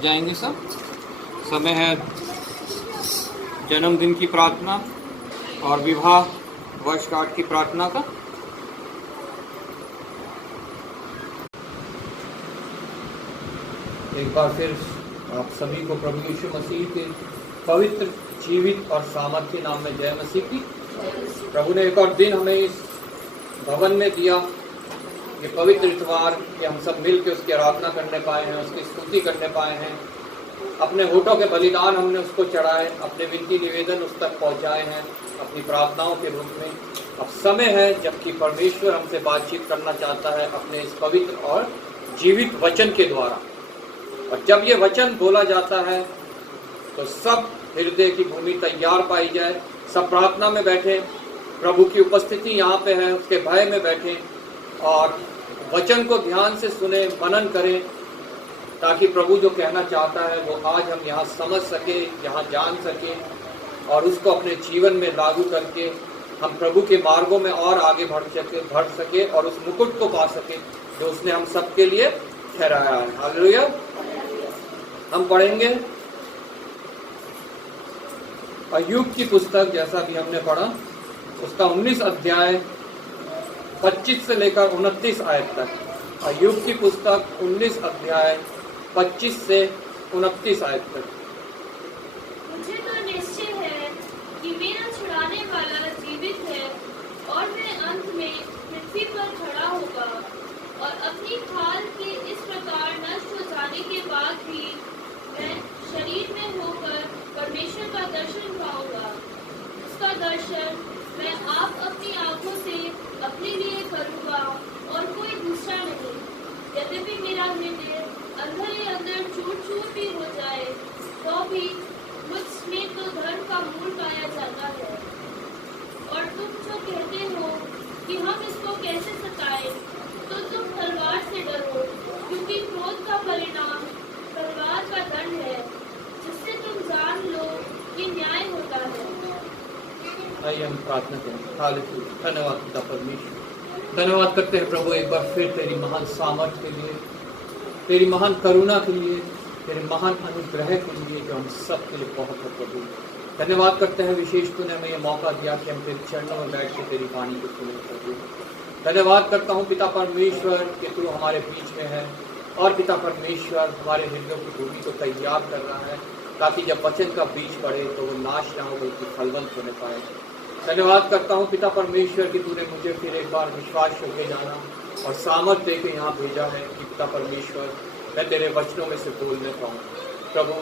जाएंगे सब। समय है जन्मदिन की प्रार्थना और विवाह वर्षगांठ की प्रार्थना का। एक बार फिर आप सभी को प्रभु यीशु मसीह के पवित्र, जीवित और सामर्थ्य नाम में जय मसीह की। प्रभु ने एक और दिन हमें इस भवन में दिया, ये पवित्र इतवार कि हम सब मिल के उसकी आराधना करने पाए हैं, उसकी स्तुति करने पाए हैं। अपने होठों के बलिदान हमने उसको चढ़ाए, अपने विनती निवेदन उस तक पहुंचाए हैं अपनी प्रार्थनाओं के रूप में। अब समय है जबकि परमेश्वर हमसे बातचीत करना चाहता है अपने इस पवित्र और जीवित वचन के द्वारा। और जब ये वचन बोला जाता है तो सब हृदय की भूमि तैयार पाई जाए, सब प्रार्थना में बैठे, प्रभु की उपस्थिति यहाँ पे है, उसके भय में बैठे और वचन को ध्यान से सुने, मनन करें, ताकि प्रभु जो कहना चाहता है वो आज हम यहाँ समझ सके, यहाँ जान सके और उसको अपने जीवन में लागू करके हम प्रभु के मार्गों में और आगे बढ़ सके और उस मुकुट को पा सके जो उसने हम सबके लिए ठहराया है। हालेलुया। हम पढ़ेंगे अय्यूब की पुस्तक, जैसा भी हमने पढ़ा, उसका 19 अध्याय 25 से लेकर 29 आयत तक। अय्यूब की पुस्तक 19 अध्याय 25 से 29 आयत तक। मुझे तो निश्चय है कि मेरा छुड़ाने वाला जीवित है और वह अंत में पृथ्वी पर खड़ा होगा और अपनी खाल के इस प्रकार नष्ट हो जाने के बाद भी मैं शरीर में होकर परमेश्वर का दर्शन पाऊंगा। उसका दर्शन मैं आप अपनी आंखों से अपने लिए करूंगा और कोई दूसरा नहीं। यद्यपि मेरा हृदय अंदर ही अंदर चूर चूर भी हो जाए तो भी मुझमें तो धर्म का मूल पाया जाता है। और तुम जो कहते हो कि हम इसको कैसे सताएं, तो तुम तलवार से डरो, क्योंकि क्रोध का परिणाम तलवार का दंड है, जिससे तुम जान लो कि न्याय होता है। आइए हम प्रार्थना करें। हालेलुया। धन्यवाद पिता परमेश्वर, धन्यवाद करते हैं प्रभु एक बार फिर तेरी महान सामर्थ्य के लिए, तेरी महान करुणा के लिए, तेरे महान अनुग्रह के लिए जो हम सब के लिए बहुत है प्रभु। धन्यवाद करते हैं विशेष तूने हमें यह मौका दिया कि हम तेरे चरणों में बैठ के तेरी वाणी को सुने प्रभु। धन्यवाद करता हूँ पिता परमेश्वर कि तू हमारे बीच में है और पिता परमेश्वर हमारे हृदयों की भूमि को तैयार कर रहा है, ताकि जब वचन का बीज पड़े तो वो नाश ना हो बल्कि फलवंत होने पाए। धन्यवाद करता हूँ पिता परमेश्वर कि तूने मुझे फिर एक बार विश्वास होकर जाना और सामर्थ दे के यहाँ भेजा है कि पिता परमेश्वर मैं तेरे वचनों में से बोलने पाऊँ। प्रभु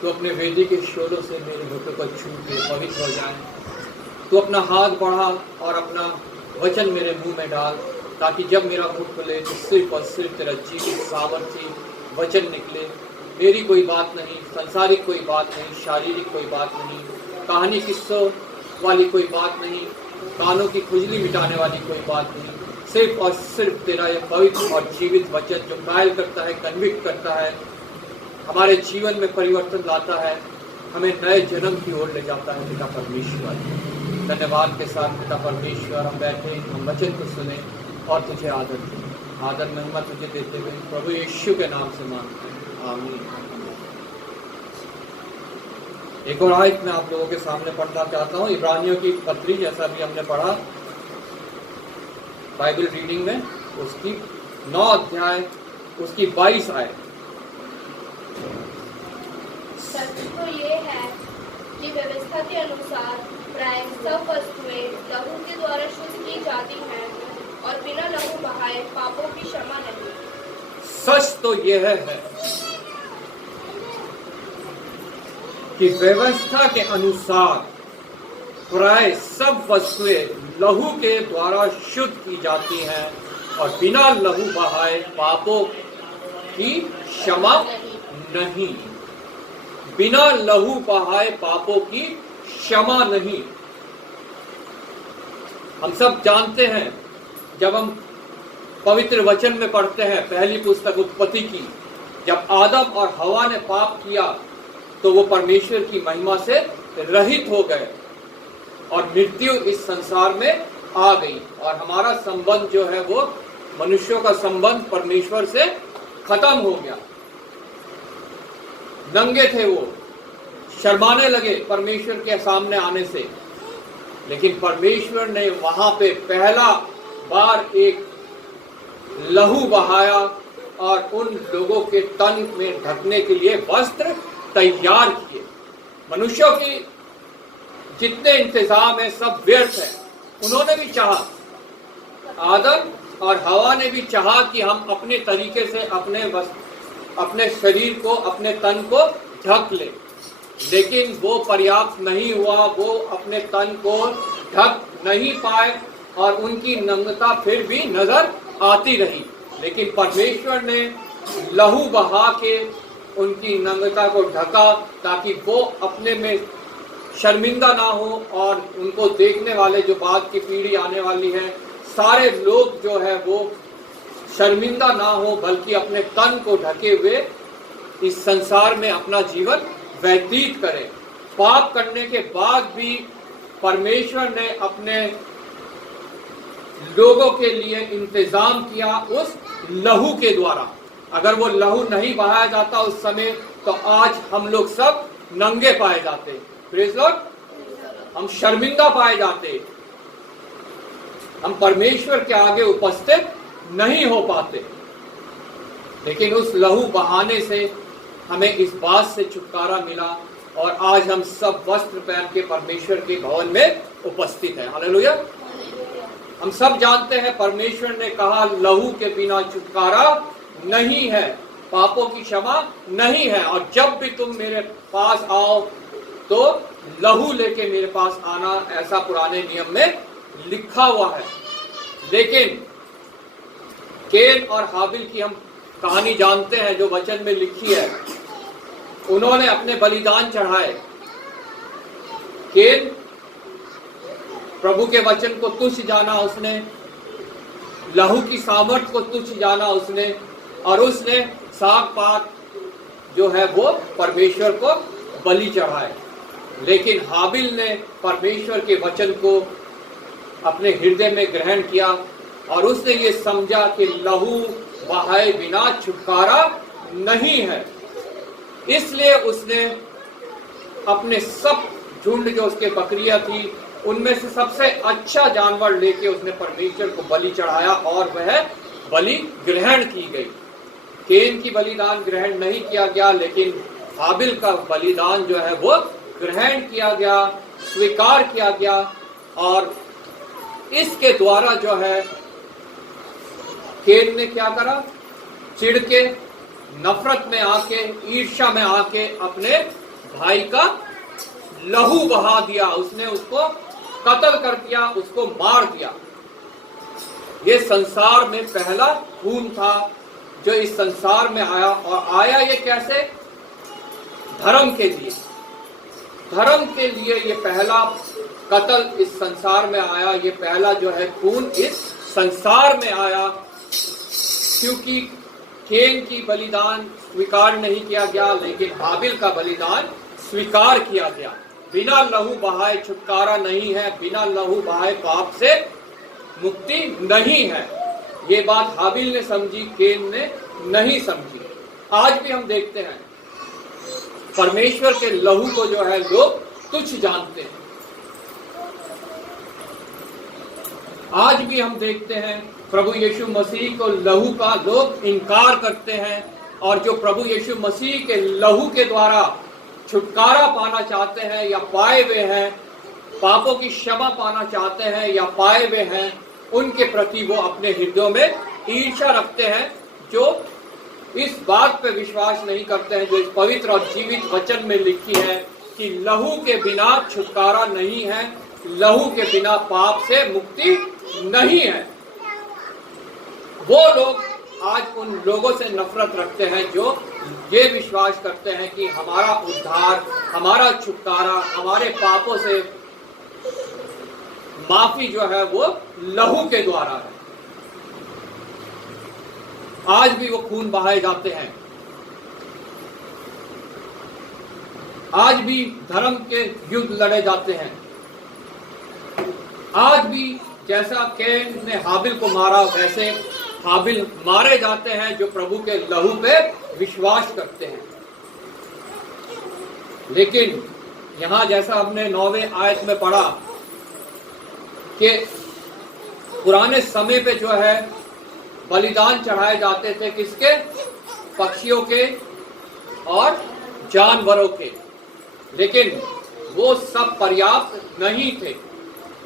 तू अपने वेदी के शोलों से मेरे होठों को छू के पवित्र हो जाए। तू अपना हाथ बढ़ा और अपना वचन मेरे मुंह में डाल, ताकि जब मेरा मुंह खुले तो सिर्फ और सिर्फ तेरा जीवित सामर्थ्य वचन निकले। मेरी कोई बात नहीं, संसारिक कोई बात नहीं, शारीरिक कोई बात नहीं, कहानी किस्सों वाली कोई बात नहीं, कानों की खुजली मिटाने वाली कोई बात नहीं, सिर्फ और सिर्फ तेरा यह पवित्र और जीवित वचन जो कायल करता है, कन्विक्ट करता है, हमारे जीवन में परिवर्तन लाता है, हमें नए जन्म की ओर ले जाता है पिता परमेश्वर। धन्यवाद के साथ पिता परमेश्वर हम बैठे, हम वचन को सुने और तुझे आदर दें। आदर महिमा तुझे देते हुए प्रभु यीशु के नाम से मांगते हैं, आमीन। एक और आयत मैं आप लोगों के सामने पढ़ना चाहता हूँ, इब्रानियों की पत्री, जैसा भी हमने पढ़ा बाइबल रीडिंग में, उसकी 9 अध्याय उसकी 22 आयत। सच तो ये है कि व्यवस्था के अनुसार प्राय सब वस्तुएं लहू के द्वारा शुद्ध की जाती हैं और बिना लहू बहाए पापों की क्षमा नहीं। सच तो यह है कि व्यवस्था के अनुसार प्राय सब वस्तुएं लहू के द्वारा शुद्ध की जाती हैं और बिना लहू बहाए पापों की क्षमा नहीं। बिना लहू बहाए पापों की क्षमा नहीं। हम सब जानते हैं, जब हम पवित्र वचन में पढ़ते हैं पहली पुस्तक उत्पत्ति की, जब आदम और हवा ने पाप किया तो वो परमेश्वर की महिमा से रहित हो गए और मृत्यु इस संसार में आ गई और हमारा संबंध जो है वो मनुष्यों का संबंध परमेश्वर से खत्म हो गया। नंगे थे, वो शर्माने लगे परमेश्वर के सामने आने से, लेकिन परमेश्वर ने वहां पे पहला बार एक लहू बहाया और उन लोगों के तन में ढकने के लिए वस्त्र तैयार किए। मनुष्यों की जितने इंतजाम है सब व्यर्थ है। उन्होंने भी चाहा, आदम और हवा ने भी चाहा कि हम अपने तरीके से अपने शरीर को, अपने तन को ढक ले, लेकिन वो पर्याप्त नहीं हुआ। वो अपने तन को ढक नहीं पाए और उनकी नग्नता फिर भी नजर आती रही। लेकिन परमेश्वर ने लहू बहा के उनकी नग्नता को ढका ताकि वो अपने में शर्मिंदा ना हो और उनको देखने वाले जो बाद की पीढ़ी आने वाली है, सारे लोग जो है वो शर्मिंदा ना हो, बल्कि अपने तन को ढके हुए इस संसार में अपना जीवन व्यतीत करें। पाप करने के बाद भी परमेश्वर ने अपने लोगों के लिए इंतजाम किया उस लहू के द्वारा। अगर वो लहू नहीं बहाया जाता उस समय, तो आज हम लोग सब नंगे पाए जाते, प्रेज़ लॉर्ड, हम शर्मिंदा पाए जाते, हम परमेश्वर के आगे उपस्थित नहीं हो पाते। लेकिन उस लहू बहाने से हमें इस बात से छुटकारा मिला और आज हम सब वस्त्र पहन के परमेश्वर के भवन में उपस्थित हैं। हालेलुया। हम सब जानते हैं परमेश्वर ने कहा लहू के बिना छुटकारा नहीं है, पापों की क्षमा नहीं है, और जब भी तुम मेरे पास आओ तो लहू लेके मेरे पास आना, ऐसा पुराने नियम में लिखा हुआ है। लेकिन केन और हाबिल की हम कहानी जानते हैं जो वचन में लिखी है। उन्होंने अपने बलिदान चढ़ाए। केन प्रभु के वचन को तुच्छ जाना उसने, लहू की सामर्थ को तुच्छ जाना उसने, और उसने साग पात जो है वो परमेश्वर को बलि चढ़ाए। लेकिन हाबिल ने परमेश्वर के वचन को अपने हृदय में ग्रहण किया और उसने ये समझा कि लहू बहाए बिना छुटकारा नहीं है। इसलिए उसने अपने सब झुंड जो उसके बकरियां थी उनमें से सबसे अच्छा जानवर लेके उसने परमेश्वर को बलि चढ़ाया और वह बलि ग्रहण की गई। केन की बलिदान ग्रहण नहीं किया गया, लेकिन हाबिल का बलिदान जो है वो ग्रहण किया गया, स्वीकार किया गया। और इसके द्वारा जो है केन ने क्या करा, चिढ़ के, नफरत में आके, ईर्ष्या में आके अपने भाई का लहू बहा दिया। उसने उसको कत्ल कर दिया, उसको मार दिया। ये संसार में पहला खून था जो इस संसार में आया। और आया ये कैसे? धर्म के लिए। धर्म के लिए ये पहला कत्ल इस संसार में आया, ये पहला जो है खून इस संसार में आया, क्योंकि केन की बलिदान स्वीकार नहीं किया गया, लेकिन हाबिल का बलिदान स्वीकार किया गया। बिना लहू बहाए छुटकारा नहीं है, बिना लहू बहाए पाप से मुक्ति नहीं है। ये बात हाबिल ने समझी, केन ने नहीं समझी। आज भी हम देखते हैं परमेश्वर के लहू को जो है लोग तुच्छ जानते हैं। आज भी हम देखते हैं प्रभु यीशु मसीह को लहू का लोग इनकार करते हैं, और जो प्रभु यीशु मसीह के लहू के द्वारा छुटकारा पाना चाहते हैं या पाए हुए हैं, पापों की क्षमा पाना चाहते हैं या पाए हुए हैं, उनके प्रति वो अपने हृदयों में ईर्ष्या रखते हैं, जो इस बात पे विश्वास नहीं करते हैं जो इस पवित्र और जीवित वचन में लिखी है कि लहू के बिना छुटकारा नहीं है, लहू के बिना पाप से मुक्ति नहीं है। वो लोग आज उन लोगों से नफरत रखते हैं जो ये विश्वास करते हैं कि हमारा उद्धार, हमारा छुटकारा, हमारे पापों से माफी जो है वो लहू के द्वारा है। आज भी वो खून बहाए जाते हैं। आज भी धर्म के युद्ध लड़े जाते हैं। आज भी जैसा केन ने हाबिल को मारा, वैसे हाबिल मारे जाते हैं जो प्रभु के लहू पे विश्वास करते हैं। लेकिन यहाँ जैसा हमने 9वें आयत में पढ़ा कि पुराने समय पे जो है बलिदान चढ़ाए जाते थे, किसके? पक्षियों के और जानवरों के, लेकिन वो सब पर्याप्त नहीं थे।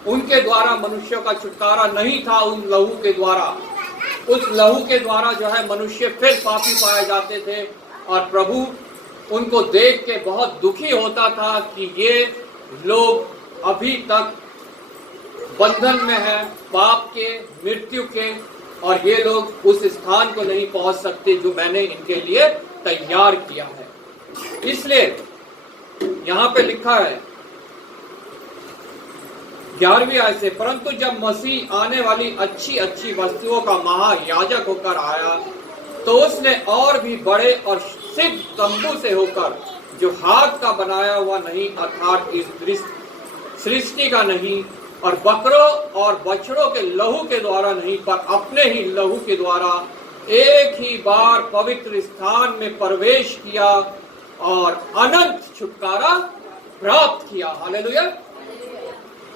उनके द्वारा मनुष्यों का छुटकारा नहीं था। उन लहू के द्वारा, उस लहू के द्वारा जो है मनुष्य फिर पापी पाए जाते थे, और प्रभु उनको देख के बहुत दुखी होता था कि ये लोग अभी तक बंधन में है पाप के, मृत्यु के, और ये लोग उस स्थान को नहीं पहुंच सकते जो मैंने इनके लिए तैयार किया है। इसलिए यहां पे लिखा है 11वीं आयत से, परंतु जब मसीह आने वाली अच्छी अच्छी वस्तुओं का महायाजक होकर आया तो उसने और भी बड़े और सिद्ध तंबू से होकर, जो हाथ का बनाया हुआ नहीं अर्थात इस सृष्टि का नहीं, और बकरों और बछड़ों के लहू के द्वारा नहीं, पर अपने ही लहू के द्वारा एक ही बार पवित्र स्थान में प्रवेश किया और अनंत छुटकारा प्राप्त किया। हालेलुया।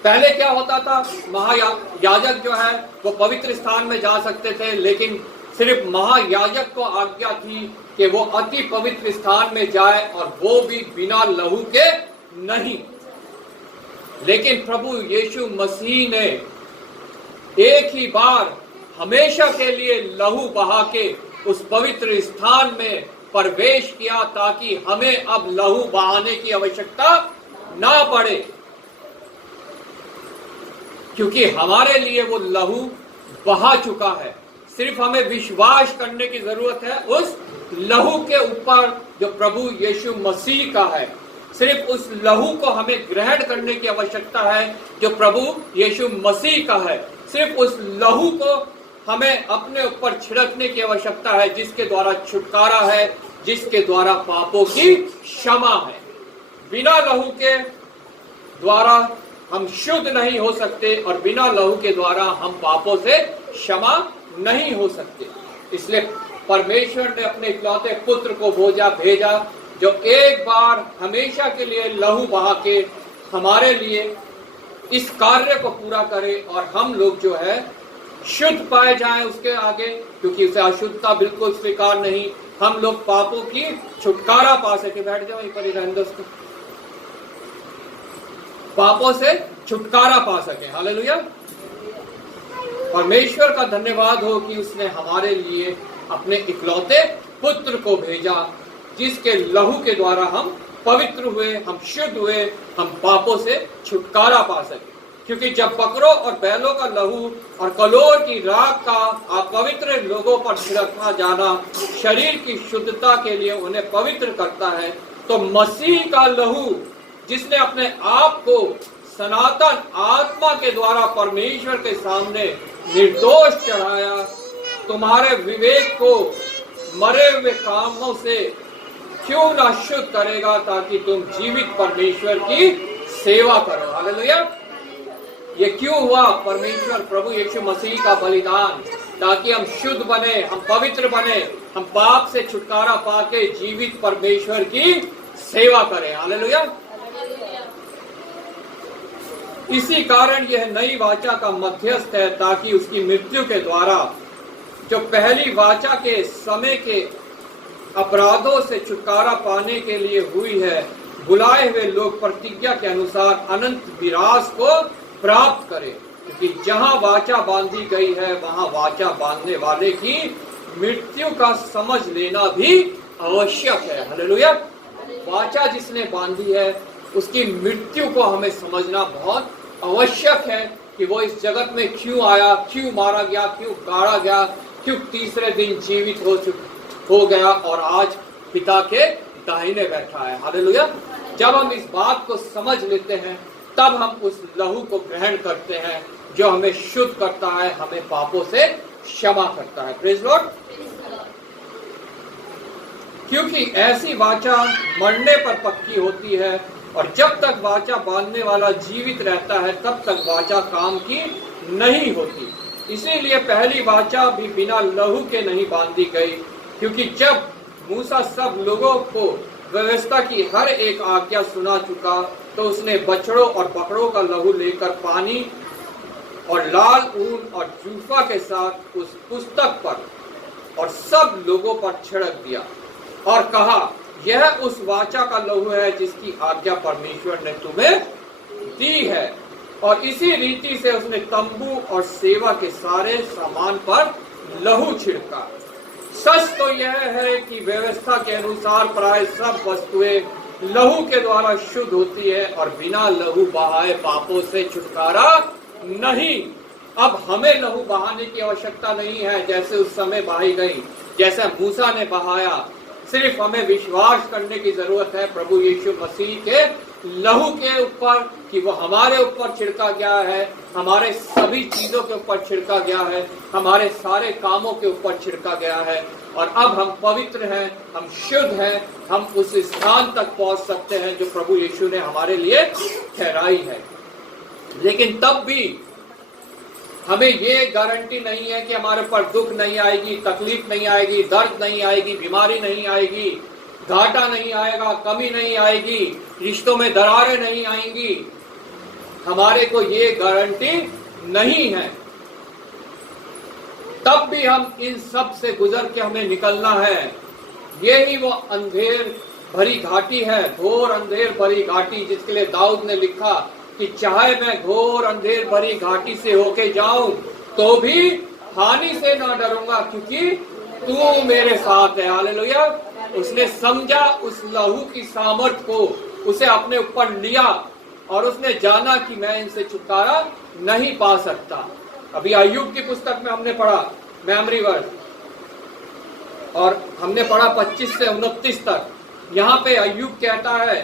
पहले क्या होता था? महायाजक जो है वो पवित्र स्थान में जा सकते थे, लेकिन सिर्फ महायाजक को आज्ञा थी कि वो अति पवित्र स्थान में जाए, और वो भी बिना लहू के नहीं। लेकिन प्रभु यीशु मसीह ने एक ही बार हमेशा के लिए लहू बहा के उस पवित्र स्थान में प्रवेश किया, ताकि हमें अब लहू बहाने की आवश्यकता ना पड़े, क्योंकि हमारे लिए वो लहू बहा चुका है। सिर्फ हमें विश्वास करने की जरूरत है उस लहू के ऊपर जो प्रभु यीशु मसीह का है। सिर्फ उस लहू को हमें ग्रहण करने की आवश्यकता है जो प्रभु यीशु मसीह का है। सिर्फ उस लहू को हमें अपने ऊपर छिड़कने की आवश्यकता है, जिसके द्वारा छुटकारा है, जिसके द्वारा पापों की क्षमा है। बिना लहू के द्वारा हम शुद्ध नहीं हो सकते, और बिना लहू के द्वारा हम पापों से क्षमा नहीं हो सकते। इसलिए परमेश्वर ने अपने इकलौते पुत्र को भेजा जो एक बार हमेशा के लिए लहू बहा के हमारे लिए इस कार्य को पूरा करे, और हम लोग जो है शुद्ध पाए जाएं उसके आगे, क्योंकि उसे अशुद्धता बिल्कुल स्वीकार नहीं। हम लोग पापों की छुटकारा पा सके। बैठ जाओ, पर रहने दो उसको। पापों से छुटकारा पा सके। हालेलुया। परमेश्वर का धन्यवाद हो कि उसने हमारे लिए अपने इकलौते पुत्र को भेजा, जिसके लहू के द्वारा हम पवित्र हुए, हम शुद्ध हुए, हम पापों से छुटकारा पा सके। क्योंकि जब बकरों और बैलों का लहू और कलोर की राख का अपवित्र लोगों पर छिड़कना जाना शरीर की शुद्धता के लिए उन्हें पवित्र करता है, तो मसीह का लहू जिसने अपने आप को सनातन आत्मा के द्वारा परमेश्वर के सामने निर्दोष चढ़ाया, तुम्हारे विवेक को मरे हुए कामों से क्यों ना शुद्ध करेगा, ताकि तुम जीवित परमेश्वर की सेवा करो। हालेलुया। ये क्यों हुआ? परमेश्वर प्रभु यीशु मसीह का बलिदान, ताकि हम शुद्ध बने, हम पवित्र बने, हम पाप से छुटकारा पाके जीवित परमेश्वर की सेवा करें। हालेलुया। इसी कारण यह नई वाचा का मध्यस्थ है, ताकि उसकी मृत्यु के द्वारा जो पहली वाचा के समय के अपराधों से छुटकारा पाने के लिए हुई है, बुलाए हुए लोग प्रतिज्ञा के अनुसार अनंत विरास को प्राप्त करें। क्योंकि जहां वाचा बांधी गई है, वहां वाचा बांधने वाले की मृत्यु का समझ लेना भी आवश्यक है। हालेलुया। वाचा जिसने बांधी है उसकी मृत्यु को हमें समझना बहुत आवश्यक है, कि वो इस जगत में क्यों आया, क्यों मारा गया, क्यों गाड़ा गया, क्यों तीसरे दिन जीवित हो गया और आज पिता के दाहिने बैठा है। हालेलुया। जब हम इस बात को समझ लेते हैं, तब हम उस लहू को ग्रहण करते हैं जो हमें शुद्ध करता है, हमें पापों से क्षमा करता है। Praise Lord. क्योंकि ऐसी वाचा मरने पर पक्की होती है, और जब तक वाचा बांधने वाला जीवित रहता है तब तक वाचा काम की नहीं होती। इसीलिए पहली वाचा भी बिना लहू के नहीं बांधी गई, क्योंकि जब मूसा सब लोगों को व्यवस्था की हर एक आज्ञा सुना चुका, तो उसने बछड़ों और बकरों का लहू लेकर पानी और लाल ऊन और जूफा के साथ उस पुस्तक पर और सब लोगों पर छिड़क दिया और कहा, यह उस वाचा का लहू है जिसकी आज्ञा परमेश्वर ने तुम्हें दी है। और इसी रीति से उसने तंबू और सेवा के सारे सामान पर लहू छिड़का। सच तो यह है कि व्यवस्था के अनुसार प्राय सब वस्तुएं लहू के द्वारा शुद्ध होती है और बिना लहू बहाए पापों से छुटकारा नहीं। अब हमें लहू बहाने की आवश्यकता नहीं है जैसे उस समय बहाई गई, जैसे मूसा ने बहाया। सिर्फ हमें विश्वास करने की जरूरत है प्रभु यीशु मसीह के लहू के ऊपर कि वो हमारे ऊपर छिड़का गया है, हमारे सभी चीजों के ऊपर छिड़का गया है, हमारे सारे कामों के ऊपर छिड़का गया है। और अब हम पवित्र हैं, हम शुद्ध हैं, हम उस स्थान तक पहुंच सकते हैं जो प्रभु यीशु ने हमारे लिए ठहराई है। लेकिन तब भी हमें ये गारंटी नहीं है कि हमारे ऊपर दुख नहीं आएगी, तकलीफ नहीं आएगी, दर्द नहीं आएगी, बीमारी नहीं आएगी, घाटा नहीं आएगा, कमी नहीं आएगी, रिश्तों में दरारें नहीं आएंगी। हमारे को ये गारंटी नहीं है। तब भी हम इन सब से गुजर के हमें निकलना है। ये ही वो अंधेर भरी घाटी है, घोर अंधेर भरी घाटी, जिसके लिए दाऊद ने लिखा कि चाहे मैं घोर अंधेर भरी घाटी से होके जाऊं तो भी हानि से ना डरूंगा क्योंकि तू मेरे साथ है। हालेलुया। उसने समझा उस लहू की सामर्थ को, उसे अपने ऊपर लिया और उसने जाना कि मैं इनसे छुटकारा नहीं पा सकता। अभी अय्यूब की पुस्तक में हमने पढ़ा मेमोरी वर्स, और हमने पढ़ा 25 से 29 तक। यहाँ पे अय्यूब कहता है,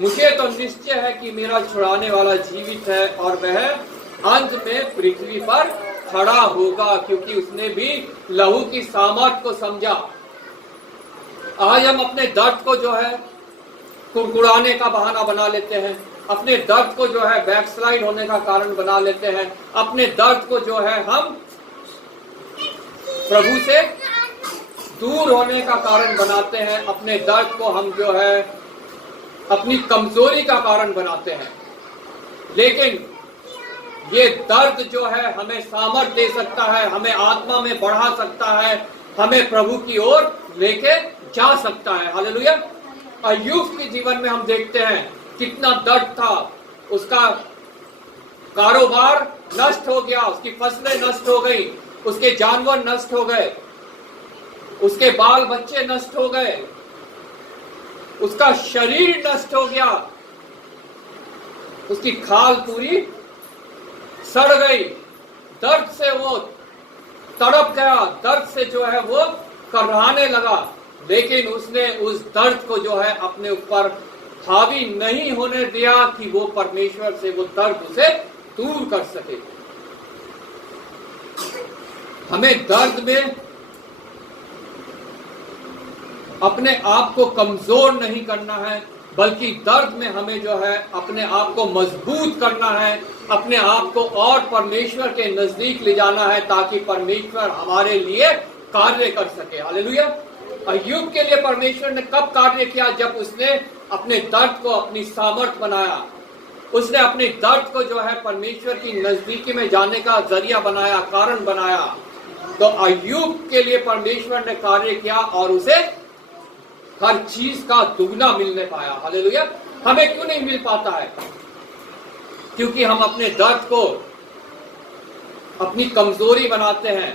मुझे तो निश्चय है कि मेरा छुड़ाने वाला जीवित है और वह अंत में पृथ्वी पर खड़ा होगा, क्योंकि उसने भी लहू की सामर्थ को समझा। आज हम अपने दर्द को जो है कुड़कुड़ाने का बहाना बना लेते हैं, अपने दर्द को जो है बैकस्लाइड होने का कारण बना लेते हैं, अपने दर्द को जो है हम प्रभु से दूर होने का कारण बनाते हैं, अपने दर्द को हम जो है अपनी कमजोरी का कारण बनाते हैं। लेकिन ये दर्द जो है हमें सामर्थ दे सकता है, हमें आत्मा में बढ़ा सकता है, हमें प्रभु की ओर लेके जा सकता है। हालेलुया। अय्यूब के जीवन में हम देखते हैं कितना दर्द था, उसका कारोबार नष्ट हो गया, उसकी फसलें नष्ट हो गई, उसके जानवर नष्ट हो गए, उसके बाल बच्चे नष्ट हो गए, उसका शरीर नष्ट हो गया, उसकी खाल पूरी सड़ गई। दर्द से वो तड़प गया, दर्द से जो है वो कराहने लगा। लेकिन उसने उस दर्द को जो है अपने ऊपर हावी नहीं होने दिया कि वो परमेश्वर से वो दर्द उसे दूर कर सके। हमें दर्द में अपने आप को कमजोर नहीं करना है, बल्कि दर्द में हमें जो है अपने आप को मजबूत करना है, अपने आप को और परमेश्वर के नजदीक ले जाना है ताकि परमेश्वर हमारे लिए कार्य कर सके। हालेलुया। अय्यूब के लिए परमेश्वर ने कब कार्य किया? जब उसने अपने दर्द को अपनी सामर्थ बनाया, उसने अपने दर्द को जो है परमेश्वर की नजदीकी में जाने का जरिया बनाया, कारण बनाया। तो अय्यूब के लिए परमेश्वर ने कार्य किया और उसे हर चीज का दुगना मिलने पाया। हालेलुया। हमें क्यों नहीं मिल पाता है? क्योंकि हम अपने दर्द को अपनी कमजोरी बनाते हैं,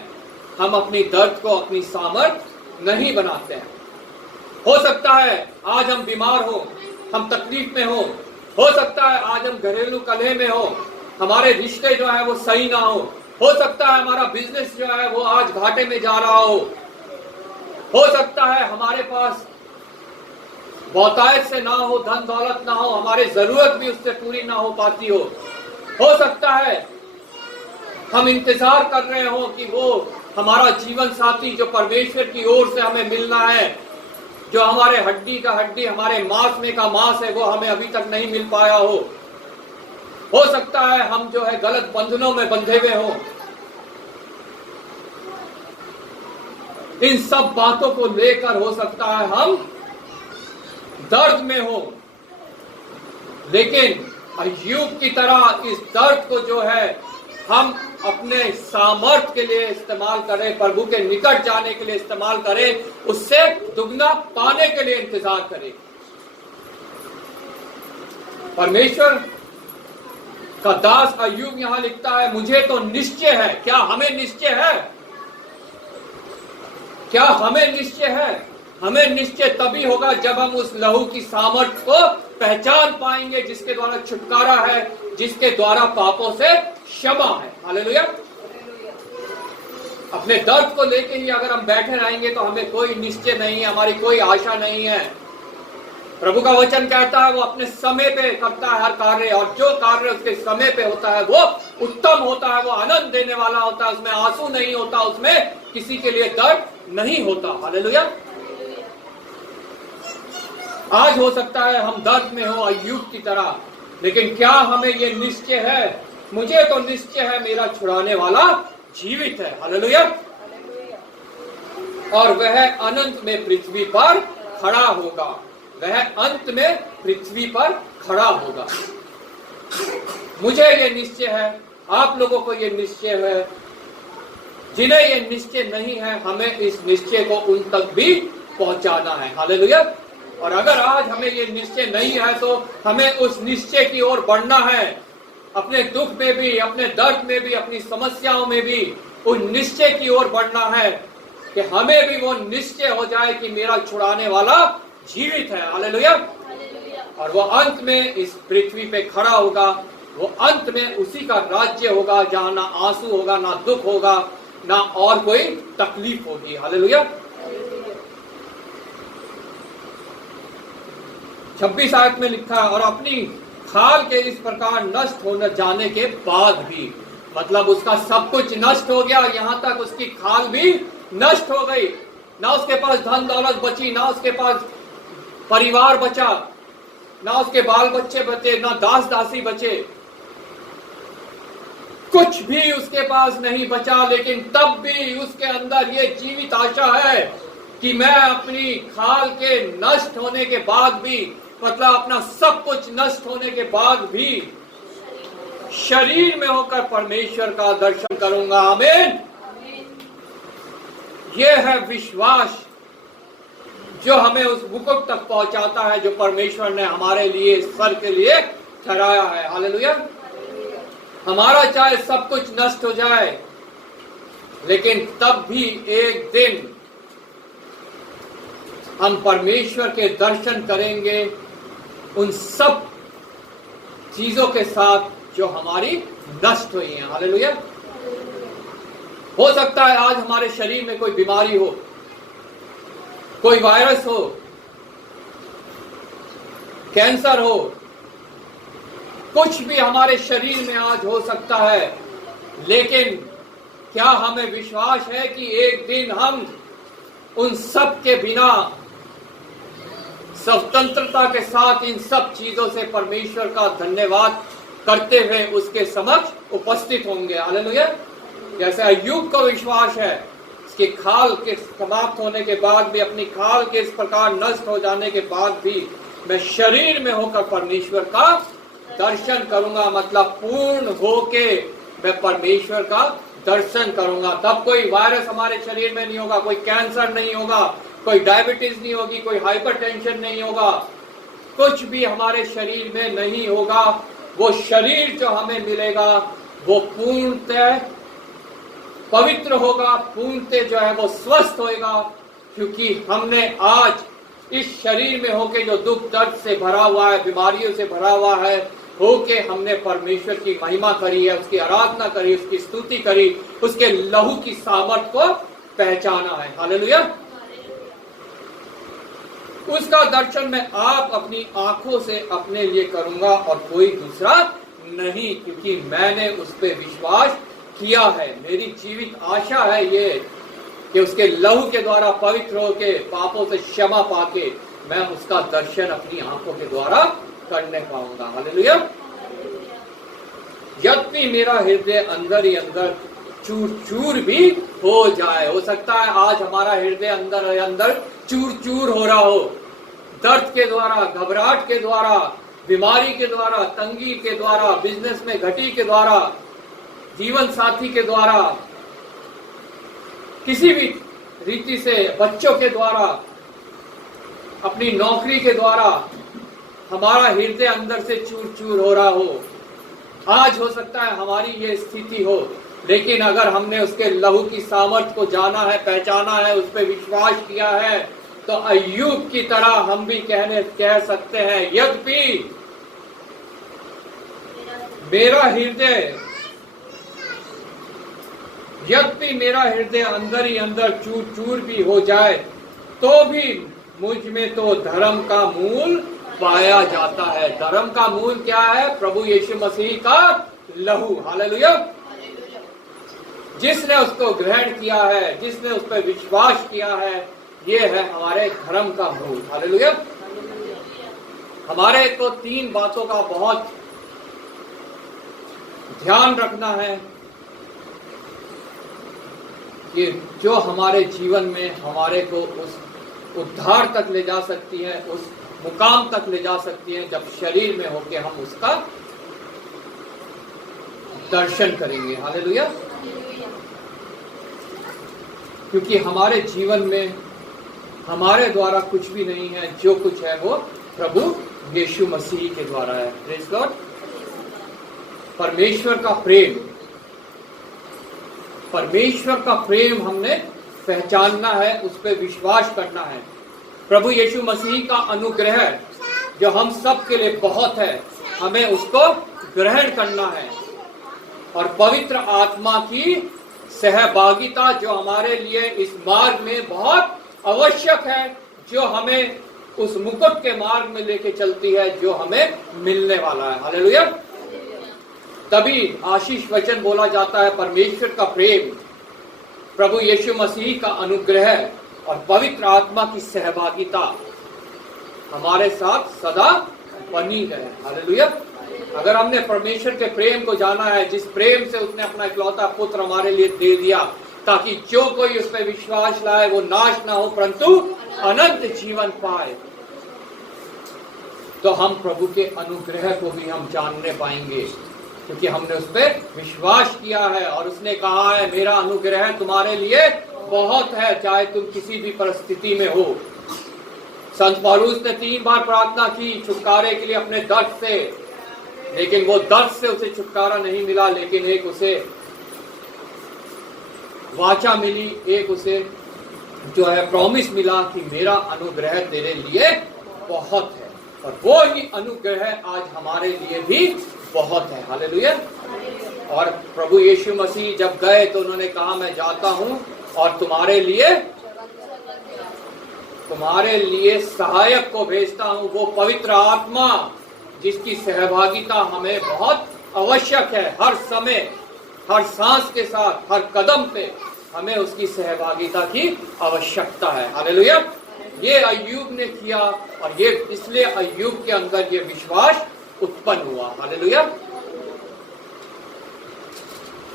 हम अपनी दर्द को अपनी सामर्थ नहीं बनाते हैं। हो सकता है आज हम बीमार हो, हम तकलीफ में हो सकता है आज हम घरेलू कलह में हो, हमारे रिश्ते जो है वो सही ना हो सकता है हमारा बिजनेस जो है वो आज घाटे में जा रहा हो सकता है हमारे पास बहुतायत से ना हो, धन दौलत ना हो, हमारी जरूरत भी उससे पूरी ना हो पाती हो सकता है हम इंतजार कर रहे हो कि वो हमारा जीवन साथी जो परमेश्वर की ओर से हमें मिलना है, जो हमारे हड्डी का हड्डी, हमारे मांस में का मांस है, वो हमें अभी तक नहीं मिल पाया हो सकता है हम जो है गलत बंधनों में बंधे हुए हो। इन सब बातों को लेकर हो सकता है हम दर्द में हो, लेकिन अय्यूब की तरह इस दर्द को जो है हम अपने सामर्थ्य के लिए इस्तेमाल करें, प्रभु के निकट जाने के लिए इस्तेमाल करें, उससे दुगना पाने के लिए इंतजार करें। परमेश्वर का दास अय्यूब यहां लिखता है, मुझे तो निश्चय है। क्या हमें निश्चय है? क्या हमें निश्चय है? हमें निश्चय तभी होगा जब हम उस लहू की सामर्थ्य को पहचान पाएंगे, जिसके द्वारा छुटकारा है, जिसके द्वारा पापों से क्षमा है। हालेलुया। अपने दर्द को लेके ही अगर हम बैठे रहेंगे तो हमें कोई निश्चय नहीं है, हमारी कोई आशा नहीं है। प्रभु का वचन कहता है वो अपने समय पे करता है हर कार्य, और जो कार्य उसके समय पे होता है वो उत्तम होता है, वो आनंद देने वाला होता है, उसमें आंसू नहीं होता, उसमें किसी के लिए दर्द नहीं होता। हालेलुया। आज हो सकता है हम दर्द में हो अय्यूब की तरह, लेकिन क्या हमें ये निश्चय है? मुझे तो निश्चय है मेरा छुड़ाने वाला जीवित है। हालेलुया। और वह अनंत में पृथ्वी पर खड़ा होगा। वह अंत में पृथ्वी पर खड़ा होगा। मुझे ये निश्चय है, आप लोगों को ये निश्चय है। जिन्हें ये निश्चय नहीं है, हमें इस निश्चय को उन तक भी पहुंचाना है। हालेलुया। और अगर आज हमें ये निश्चय नहीं है तो हमें उस निश्चय की ओर बढ़ना है। अपने दुख में भी, अपने दर्द में भी, अपनी समस्याओं में भी उस निश्चय की ओर बढ़ना है कि हमें भी वो निश्चय हो जाए कि मेरा छुड़ाने वाला जीवित है। हालेलुया। और वो अंत में इस पृथ्वी पे खड़ा होगा। वो अंत में उसी का राज्य होगा जहां ना आंसू होगा, ना दुख होगा, ना और कोई तकलीफ होगी। हालेलुया। 26 आयत में लिखा है, और अपनी खाल के इस प्रकार नष्ट होने जाने के बाद भी, मतलब उसका सब कुछ नष्ट हो गया, यहां तक उसकी खाल भी नष्ट हो गई। ना उसके पास धन दौलत बची, ना उसके पास परिवार बचा, ना उसके बाल बच्चे बचे, ना दास दासी बचे, कुछ भी उसके पास नहीं बचा। लेकिन तब भी उसके अंदर ये जीवित आशा है कि मैं अपनी खाल के नष्ट होने के बाद भी, मतलब अपना सब कुछ नष्ट होने के बाद भी शरीर में होकर परमेश्वर का दर्शन करूंगा। आमीन। यह है विश्वास जो हमें उस मुकुट तक पहुंचाता है जो परमेश्वर ने हमारे लिए, स्वर के लिए ठहराया है। हालेलुया। हमारा चाहे सब कुछ नष्ट हो जाए, लेकिन तब भी एक दिन हम परमेश्वर के दर्शन करेंगे उन सब चीजों के साथ जो हमारी नष्ट हुई हैं। हालेलुया। हो सकता है आज हमारे शरीर में कोई बीमारी हो, कोई वायरस हो, कैंसर हो, कुछ भी हमारे शरीर में आज हो सकता है, लेकिन क्या हमें विश्वास है कि एक दिन हम उन सब के बिना स्वतंत्रता के साथ इन सब चीजों से परमेश्वर का धन्यवाद करते हुए उसके समक्ष उपस्थित होंगे। हालेलुया। जैसे अय्यूब को विश्वास है कि खाल के समाप्त होने के बाद भी, अपनी खाल के इस प्रकार नष्ट हो जाने के बाद भी मैं शरीर में होकर परमेश्वर का दर्शन करूंगा, मतलब पूर्ण होके मैं परमेश्वर का दर्शन करूंगा। तब कोई वायरस हमारे शरीर में नहीं होगा, कोई कैंसर नहीं होगा, कोई डायबिटीज नहीं होगी, कोई हाइपरटेंशन नहीं होगा, कुछ भी हमारे शरीर में नहीं होगा। वो शरीर जो हमें मिलेगा वो पूर्णतः पवित्र होगा, पूर्णतः जो है वो स्वस्थ होएगा, क्योंकि हमने आज इस शरीर में होके जो दुख दर्द से भरा हुआ है, बीमारियों से भरा हुआ है, होके हमने परमेश्वर की महिमा करी है, उसकी आराधना करी, उसकी स्तुति करी, उसके लहू की सामर्थ को पहचाना है। हालेलुया। उसका दर्शन मैं आप अपनी आंखों से अपने लिए करूंगा और कोई दूसरा नहीं, क्योंकि मैंने उस पर विश्वास किया है। मेरी जीवित आशा है ये कि उसके लहू के द्वारा पवित्र होके, पापों से क्षमा पाके मैं उसका दर्शन अपनी आंखों के द्वारा करने पाऊंगा। हालेलुया। यद्यपि मेरा हृदय अंदर ही अंदर चूर चूर भी हो जाए, हो सकता है आज हमारा हृदय अंदर अंदर चूर चूर हो रहा हो, दर्द के द्वारा, घबराहट के द्वारा, बीमारी के द्वारा, तंगी के द्वारा, बिजनेस में घटी के द्वारा, जीवन साथी के द्वारा, किसी भी रीति से बच्चों के द्वारा, अपनी नौकरी के द्वारा हमारा हृदय अंदर से चूर चूर हो रहा हो। आज हो सकता है हमारी ये स्थिति हो, लेकिन अगर हमने उसके लहू की सामर्थ्य को जाना है, पहचाना है, उस पर विश्वास किया है, तो अय्यूब की तरह हम भी कह सकते हैं, यद्यपि मेरा हृदय अंदर ही अंदर चूर चूर भी हो जाए, तो भी मुझ में तो धर्म का मूल पाया जाता है। धर्म का मूल क्या है? प्रभु यीशु मसीह का लहू। हालेलुया। जिसने उसको ग्रहण किया है, जिसने उस पर विश्वास किया है, ये है हमारे धर्म का मूल। हालेलुया। हमारे को 3 बातों का बहुत ध्यान रखना है कि जो हमारे जीवन में हमारे को उस उद्धार तक ले जा सकती है, उस मुकाम तक ले जा सकती है, जब शरीर में होके हम उसका दर्शन करेंगे। हालेलुया। क्योंकि हमारे जीवन में हमारे द्वारा कुछ भी नहीं है, जो कुछ है वो प्रभु यीशु मसीह के द्वारा है। Praise God. परमेश्वर का प्रेम हमने पहचानना है, उस पर विश्वास करना है। प्रभु यीशु मसीह का अनुग्रह जो हम सब के लिए बहुत है, हमें उसको ग्रहण करना है। और पवित्र आत्मा की सहभागिता जो हमारे लिए इस मार्ग में बहुत आवश्यक है, जो हमें उस मुकुट के मार्ग में लेके चलती है, जो हमें मिलने वाला है। हालेलुया। तभी आशीष वचन बोला जाता है, परमेश्वर का प्रेम, प्रभु यीशु मसीह का अनुग्रह और पवित्र आत्मा की सहभागिता हमारे साथ सदा बनी रहे। हालेलुया। अगर हमने परमेश्वर के प्रेम को जाना है, जिस प्रेम से उसने अपना इकलौता पुत्र हमारे लिए दे दिया, ताकि जो कोई उस पर विश्वास लाए वो नाश ना हो परंतु अनंत जीवन पाए, तो हम प्रभु के अनुग्रह को भी हम जानने पाएंगे, क्योंकि हमने उस पर विश्वास किया है। और उसने कहा है, मेरा अनुग्रह तुम्हारे लिए बहुत है, चाहे तुम किसी भी परिस्थिति में हो। संत पौलुस ने 3 बार प्रार्थना की छुटकारे के लिए अपने दर्द से, लेकिन वो दर्द से उसे छुटकारा नहीं मिला, लेकिन एक उसे वाचा मिली, एक उसे जो है प्रॉमिस मिला कि मेरा अनुग्रह तेरे लिए बहुत है। और वो ही अनुग्रह आज हमारे लिए भी बहुत है। हालेलुया। और प्रभु यीशु मसीह जब गए तो उन्होंने कहा, मैं जाता हूं और तुम्हारे लिए सहायक को भेजता हूं, वो पवित्र आत्मा जिसकी सहभागिता हमें बहुत आवश्यक है। हर समय, हर सांस के साथ, हर कदम पे हमें उसकी सहभागिता की आवश्यकता है। हालेलुया। ये अय्यूब ने किया, और ये इसलिए अय्यूब के अंदर ये विश्वास उत्पन्न हुआ। हालेलुया।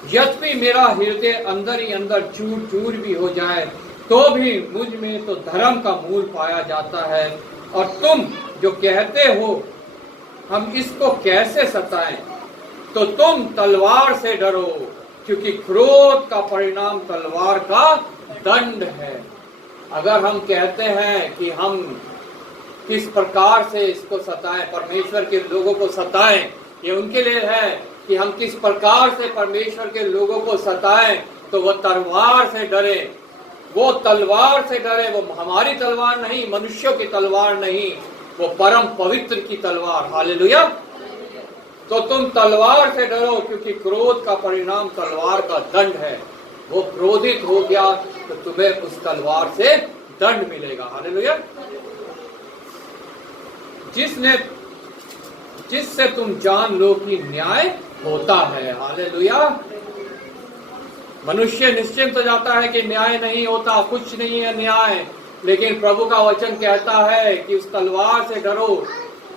यद्यपि मेरा हृदय अंदर ही अंदर चूर चूर भी हो जाए, तो भी मुझ में तो धर्म का मूल पाया जाता है। और तुम जो कहते हो हम इसको कैसे सताएं, तो तुम तलवार से डरो, क्योंकि क्रोध का परिणाम तलवार का दंड है। अगर हम कहते हैं कि हम किस प्रकार से इसको सताएं, परमेश्वर के लोगों को सताएं, ये उनके लिए है कि हम किस प्रकार से परमेश्वर के लोगों को सताएं, तो वो तलवार से डरे। वो तलवार से डरे, वो हमारी तलवार नहीं, मनुष्यों की तलवार नहीं, वो परम पवित्र की तलवार। हालेलुया। तो तुम तलवार से डरो, क्योंकि क्रोध का परिणाम तलवार का दंड है। वो क्रोधित हो गया तो तुम्हें उस तलवार से दंड मिलेगा। हालेलुया। जिससे तुम जान लो कि न्याय होता है। हालेलुया। मनुष्य निश्चिंत हो जाता है कि न्याय नहीं होता, कुछ नहीं है न्याय, लेकिन प्रभु का वचन कहता है कि उस तलवार से डरो।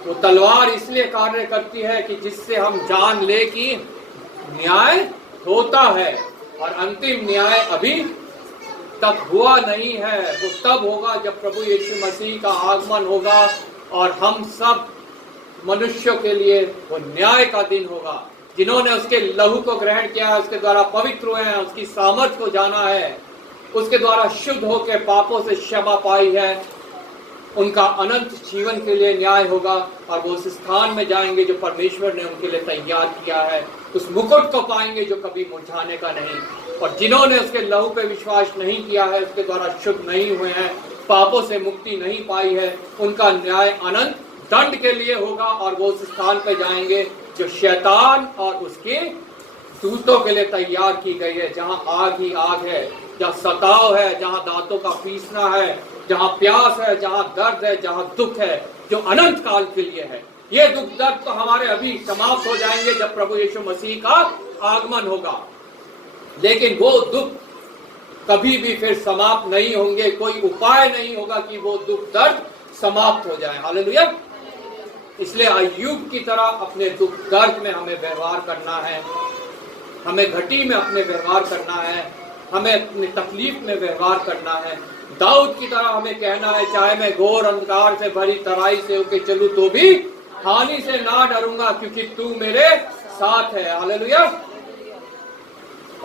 वो तलवार इसलिए कार्य करती है कि जिससे हम जान ले कि न्याय होता है, और अंतिम न्याय अभी तक हुआ नहीं है। वो तब होगा जब प्रभु यीशु मसीह का आगमन होगा और हम सब मनुष्यों के लिए वो न्याय का दिन होगा। जिन्होंने उसके लहू को ग्रहण किया है, उसके द्वारा पवित्र हुए हैं, उसकी सामर्थ को जाना है, उसके द्वारा शुद्ध होकर पापों से क्षमा पाई है, उनका अनंत जीवन के लिए न्याय होगा और वो उस स्थान में जाएंगे जो परमेश्वर ने उनके लिए तैयार किया है। उस मुकुट को पाएंगे जो कभी मुरझाने का नहीं। और जिन्होंने उसके लहू पे विश्वास नहीं किया है, उसके द्वारा शुद्ध नहीं हुए हैं, पापों से मुक्ति नहीं पाई है, उनका न्याय अनंत दंड के लिए होगा और वो उस स्थान पे जाएंगे जो शैतान और उसके दूतों के लिए तैयार की गई है, जहां आग ही आग है, जहां सताव है, जहां दांतों का पीसना है, जहां प्यास है, जहां दर्द है, जहां दुख है, जो अनंत काल के लिए है। ये दुख दर्द तो हमारे अभी समाप्त हो जाएंगे जब प्रभु यीशु मसीह का आगमन होगा, लेकिन वो दुख कभी भी फिर समाप्त नहीं होंगे। कोई उपाय नहीं होगा कि वो दुख दर्द समाप्त हो जाए। हालेलुया। इसलिए अय्यूब की तरह अपने दुख दर्द में हमें व्यवहार करना है, हमें घटी में अपने व्यवहार करना है, हमें अपनी तकलीफ में व्यवहार करना है। दाऊद की तरह हमें कहना है, चाहे मैं घोर अंधकार से भरी तराई से होके चलूं तो भी हानि से ना डरूंगा, क्योंकि तू मेरे साथ है। हालेलुया।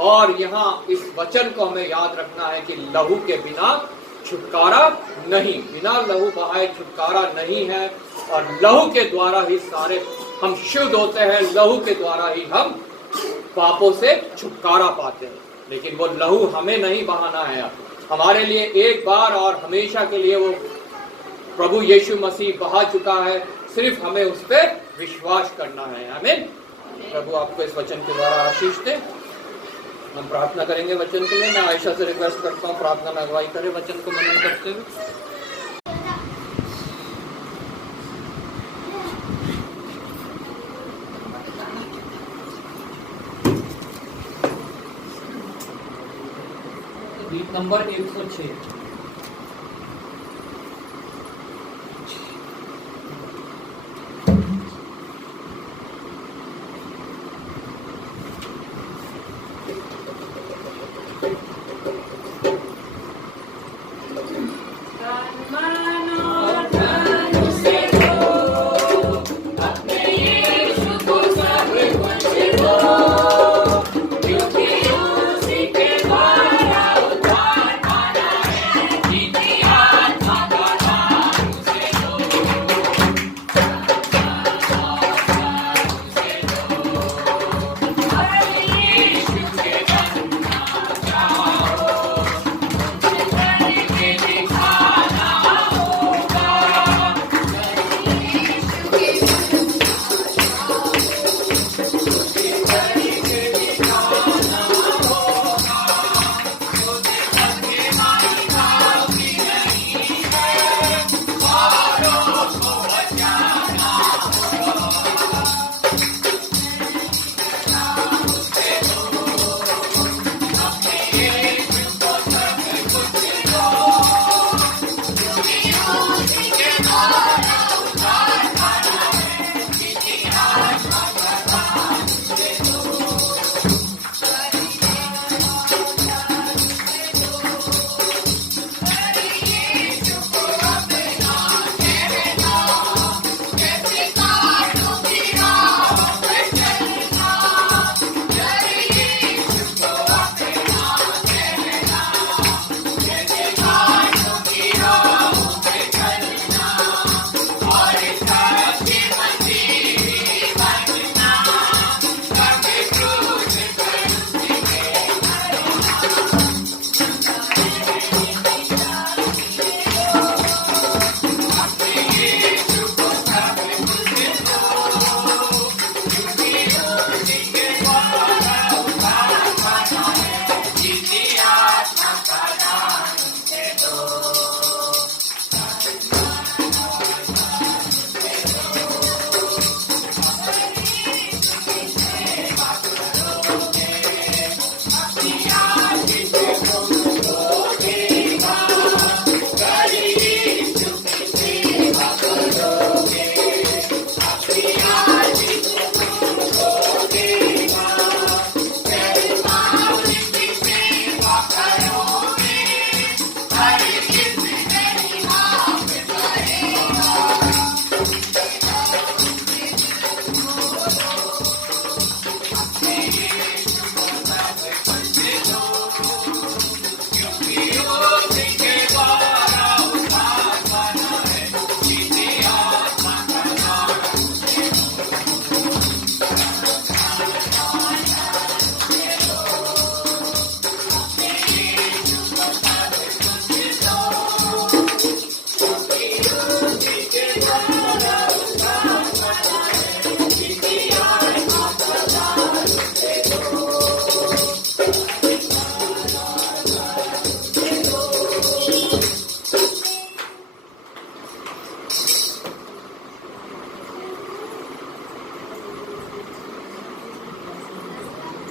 और यहाँ इस वचन को हमें याद रखना है कि लहू के बिना छुटकारा नहीं, बिना लहू बहाए छुटकारा नहीं है। और लहू के द्वारा ही सारे हम शुद्ध होते हैं, लहू के द्वारा ही हम पापों से छुटकारा पाते हैं। लेकिन वो लहू हमें नहीं बहाना है, हमारे लिए एक बार और हमेशा के लिए वो प्रभु यीशु मसीह बहा चुका है। सिर्फ हमें उस पर विश्वास करना है। आमीन। प्रभु आपको इस वचन के द्वारा आशीष दे। हम प्रार्थना करेंगे वचन के लिए। मैं आयशा से रिक्वेस्ट करता हूँ प्रार्थना में अगुवाई करें वचन को मनन करते हुए। गीत नंबर 106।